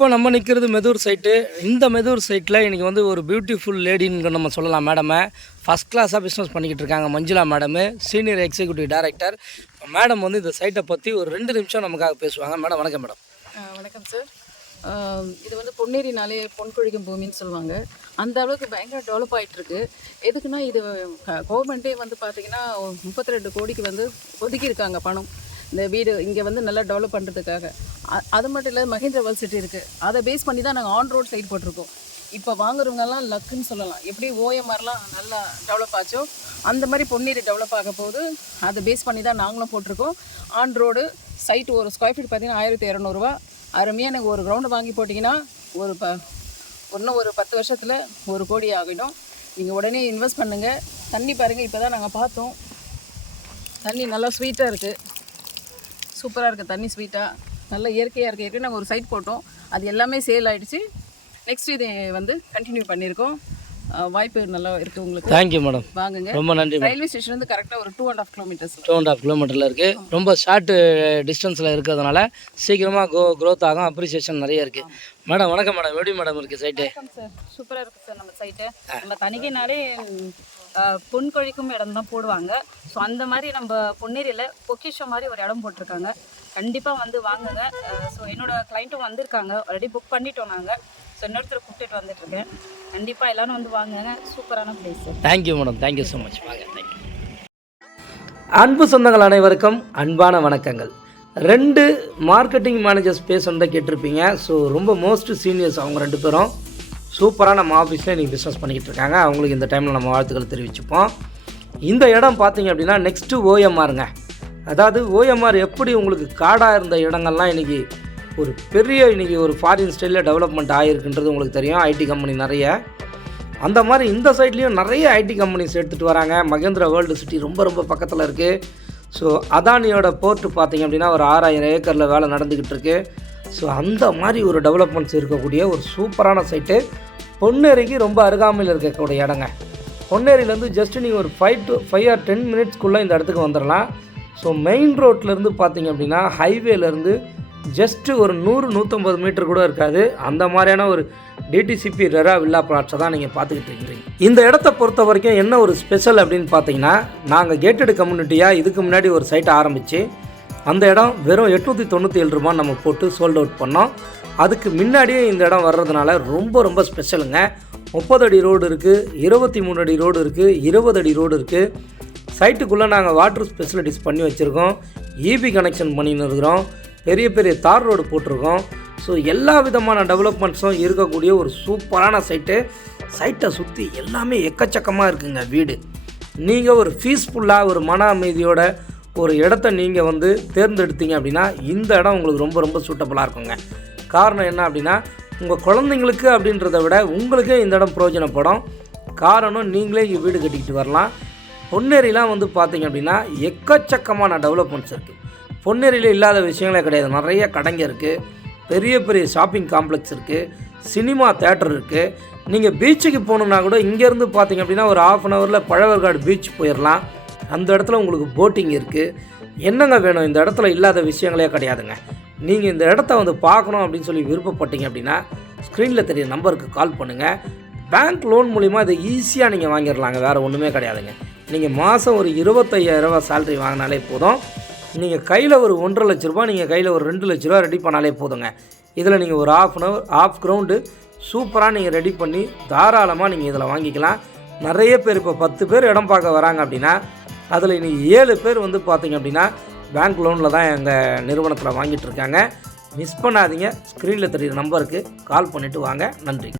இப்போ நம்ம நிற்கிறது மெதூர் சைட்டு. இந்த மெதூர் சைட்டில் இன்றைக்கி வந்து ஒரு பியூட்டிஃபுல் லேடின்னு நம்ம சொல்லலாம் மேடமை. ஃபஸ்ட் கிளாஸாக பிஸ்னஸ் பண்ணிக்கிட்டு இருக்காங்க Manjula madam. Senior executive director madam வந்து இந்த சைட்டை பற்றி ஒரு ரெண்டு நிமிஷம் நமக்காக பேசுவாங்க. மேடம் வணக்கம் மேடம். வணக்கம் சார் இது வந்து பொன்னேரினாலே பொன் குழிக்கும் பூமின்னு சொல்லுவாங்க. அந்த அளவுக்கு பயங்கர டெவலப் ஆகிட்டுருக்கு எதுக்குன்னா இது கவர்மெண்ட்டே வந்து பார்த்தீங்கன்னா முப்பத்தி ரெண்டு கோடிக்கு வந்து ஒதுக்கியிருக்காங்க பணம். இந்த வீடு இங்கே வந்து நல்லா டெவலப் பண்ணுறதுக்காக அது மட்டும் இல்லை மகேந்திர வேர்ல்ட் சிட்டி இருக்குது அதை பேஸ் பண்ணி தான் நாங்கள் ஆன் ரோட் சைட் போட்டிருக்கோம். இப்போ வாங்குறவங்கெல்லாம் லக்குன்னு சொல்லலாம். எப்படி ஓஎம்ஆர்லாம் நல்லா டெவலப் ஆச்சோ அந்த மாதிரி பொன்னேரி டெவலப் ஆக போது அதை பேஸ் பண்ணி தான் நாங்களும் போட்டிருக்கோம். ஆன் ரோடு சைட் ஒரு ஸ்கொயர் ஃபீட் பார்த்தீங்கன்னா ஆயிரத்தி இரநூறுவா. அருமையாக எனக்கு ஒரு கிரவுண்டு வாங்கி போட்டிங்கன்னா ஒரு ப இன்னும் ஒரு பத்து வருஷத்தில் ஒரு கோடி ஆகிடும். நீங்கள் உடனே இன்வெஸ்ட் பண்ணுங்கள் தண்ணி பாருங்கள் இப்போ தான் நாங்கள் பார்த்தோம். தண்ணி நல்லா ஸ்வீட்டாக இருக்குது சூப்பராக இருக்குது தண்ணி ஸ்வீட்டாக நல்ல இயற்கையாக இருக்குது ஏற்கனவே நாங்கள் ஒரு சைட் போட்டோம். அது எல்லாமே சேல் ஆயிடுச்சு. நெக்ஸ்ட் இது வந்து கண்டினியூ பண்ணியிருக்கோம் வாய்ப்பு நல்லா இருக்குது உங்களுக்கு. தேங்க்யூ மேடம் வாங்குங்க. ரொம்ப நன்றி ரயில்வே ஸ்டேஷன் வந்து கரெக்டாக ஒரு two and half kilometres two and half கிலோமீட்டரில் இருக்குது ரொம்ப ஷார்ட்டு டிஸ்டன்ஸில் இருக்கிறதுனால சீக்கிரமாக கோ க்ரோத் ஆகும். அப்ரிசியேஷன் நிறைய இருக்குது மேடம் வணக்கம் மேடம் எப்படி மேடம் இருக்குது சைட்டு சார் சூப்பராக இருக்குது சார் நம்ம சைட்டு நம்ம ஆ, பொன் கொழிக்கும் இடம் தான் போடுவாங்க. ஸோ அந்த மாதிரி நம்ம பொன்னேரியில் பொக்கிஷம் மாதிரி ஒரு இடம் போட்டிருக்காங்க. கண்டிப்பாக வந்து வாங்குங்க. ஸோ என்னோட கிளைண்ட்டும் வந்திருக்காங்க. ஆல்ரெடி புக் பண்ணிட்டோம் நாங்கள் ஸோ இன்னொருத்தர் கூப்பிட்டுட்டு வந்துட்டுருக்கேன். கண்டிப்பாக எல்லாரும் வந்து வாங்குங்க. சூப்பரான place thank you madam thank you so much வாங்க தேங்க்யூ அன்பு சொந்தங்கள் அனைவருக்கும் அன்பான வணக்கங்கள். ரெண்டு மார்க்கெட்டிங் மேனேஜர்ஸ் பேசுனதை கேட்டிருப்பீங்க. ஸோ ரொம்ப மோஸ்ட் சீனியர்ஸ் அவங்க ரெண்டு பேரும். சூப்பராக நம்ம ஆஃபீஸில் இன்றைக்கி பிஸ்னஸ் பண்ணிக்கிட்டு இருக்காங்க. அவங்களுக்கு இந்த டைமில் நம்ம வாழ்த்துக்கள் தெரிவிச்சுப்போம். இந்த இடம் பார்த்தீங்க அப்படின்னா நெக்ஸ்ட்டு ஓஎம்ஆருங்க அதாவது ஓஎம்ஆர் எப்படி உங்களுக்கு காடாக இருந்த இடங்கள்லாம் இன்றைக்கி ஒரு பெரிய இன்றைக்கி ஒரு ஃபாரின் ஸ்டைலில் டெவலப்மெண்ட் ஆகிருக்குன்றது உங்களுக்கு தெரியும். ஐடி கம்பெனி நிறைய. அந்த மாதிரி இந்த சைட்லேயும் நிறைய ஐடி கம்பெனிஸ் எடுத்துகிட்டு வராங்க. மகேந்திரா வேர்ல்டு சிட்டி ரொம்ப ரொம்ப பக்கத்தில் இருக்குது ஸோ அதானியோட போர்ட்டு பார்த்தீங்க அப்படின்னா ஒரு ஆறாயிரம் ஏக்கரில் வேலை நடந்துக்கிட்டு இருக்கு. ஸோ அந்த மாதிரி ஒரு டெவலப்மெண்ட்ஸ் இருக்கக்கூடிய ஒரு சூப்பரான சைட்டு பொன்னேரிக்கு ரொம்ப அருகாமையில் இருக்கக்கூடிய இடங்க. பொன்னேரியிலேருந்து ஜஸ்ட் நீங்கள் ஒரு five to five or ten மினிட்ஸ்க்குள்ளே இந்த இடத்துக்கு வந்துடலாம் ஸோ மெயின் ரோட்லேருந்து பார்த்தீங்க அப்படின்னா ஹைவேலேருந்து ஜஸ்ட்டு ஒரு நூறு நூற்றம்பது மீட்டர் கூட இருக்காது. அந்த மாதிரியான ஒரு டிடிசிபி ரெரா வில்லா பிளாட்ஸை தான் நீங்கள் பார்த்துக்கிட்டு இருக்கிறீங்க. இந்த இடத்த பொறுத்த வரைக்கும் என்ன ஒரு ஸ்பெஷல் அப்படின்னு பார்த்தீங்கன்னா நாங்கள் கேட்டட் கம்யூனிட்டியாக இதுக்கு முன்னாடி ஒரு சைட்டை ஆரம்பித்து அந்த இடம் வெறும் எட்நூற்றி தொண்ணூற்றி ஏழு ரூபாய் நம்ம போட்டு சோல்ட் அவுட் பண்ணோம். அதுக்கு முன்னாடியே இந்த இடம் வர்றதுனால ரொம்ப ரொம்ப ஸ்பெஷலுங்க முப்பது அடி ரோடு இருக்குது இருபத்தி மூணு அடி ரோடு இருக்குது இருபது அடி ரோடு இருக்குது சைட்டுக்குள்ளே நாங்கள் வாட்டர் ஸ்பெசிலிட்டிஸ் பண்ணி வச்சுருக்கோம். ஈபி கனெக்ஷன் பண்ணின்னு இருக்கிறோம். பெரிய பெரிய தார் ரோடு போட்டிருக்கோம். ஸோ எல்லா விதமான டெவலப்மெண்ட்ஸும் இருக்கக்கூடிய ஒரு சூப்பரான சைட்டு சைட்டை சுற்றி எல்லாமே எக்கச்சக்கமாக இருக்குங்க வீடு. நீங்கள் ஒரு பீஸ்ஃபுல்லாக ஒரு மன அமைதியோட ஒரு இடத்த நீங்கள் வந்து தேர்ந்தெடுத்தீங்க அப்படின்னா இந்த இடம் உங்களுக்கு ரொம்ப ரொம்ப சூட்டபுளாக இருக்குங்க. காரணம் என்ன அப்படின்னா உங்கள் குழந்தைங்களுக்கு அப்படின்றத விட உங்களுக்கே இந்த இடம் பிரயோஜனப்படும். காரணம் நீங்களே இங்கே வீடு கட்டிக்கிட்டு வரலாம். பொன்னேரிலாம் வந்து பார்த்தீங்க அப்படின்னா எக்கச்சக்கமான டெவலப்மெண்ட்ஸ் இருக்குது பொன்னேரியில் இல்லாத விஷயங்களே கிடையாது. நிறைய கடைங்க இருக்குது பெரிய பெரிய ஷாப்பிங் காம்ப்ளெக்ஸ் இருக்குது சினிமா தேட்டர் இருக்குது நீங்கள் பீச்சுக்கு போகணுன்னா கூட இங்கேருந்து பார்த்தீங்க அப்படின்னா ஒரு ஆஃப் அன் ஹவரில் பழவர்காடு பீச் போயிடலாம் அந்த இடத்துல உங்களுக்கு போட்டிங் இருக்குது என்னங்க வேணும்? இந்த இடத்துல இல்லாத விஷயங்களே கிடையாதுங்க. நீங்கள் இந்த இடத்த வந்து பார்க்கணும் அப்படின்னு சொல்லி விருப்பப்பட்டீங்க அப்படின்னா ஸ்க்ரீனில் தெரிய நம்பருக்கு கால் பண்ணுங்கள் பேங்க் லோன் மூலிமா இதை ஈஸியாக நீங்கள் வாங்கிடலாங்க. வேறு ஒன்றுமே கிடையாதுங்க. நீங்கள் மாதம் ஒரு இருபத்தையாயிரம் சேல்ரி வாங்கினாலே போதும். நீங்கள் கையில் ஒரு ஒன்றரை லட்ச ரூபா நீங்கள் கையில் ஒரு ரெண்டு லட்ச ரூபா ரெடி பண்ணாலே போதுங்க. இதில் நீங்கள் ஒரு half an hour half ground சூப்பராக நீங்கள் ரெடி பண்ணி தாராளமாக நீங்கள் இதில் வாங்கிக்கலாம். நிறைய பேர் இப்போ பத்து பேர் இடம் பார்க்க வராங்க அப்படின்னா அதில் இன்றைக்கி ஏழு பேர் வந்து பார்த்தீங்க அப்படின்னா பேங்க் லோனில் தான் எங்கள் நிறுவனத்தில் வாங்கிட்டு இருக்காங்க. மிஸ் பண்ணாதீங்க. ஸ்க்ரீனில் தெரியுற நம்பருக்கு கால் பண்ணிவிட்டு வாங்க. நன்றி.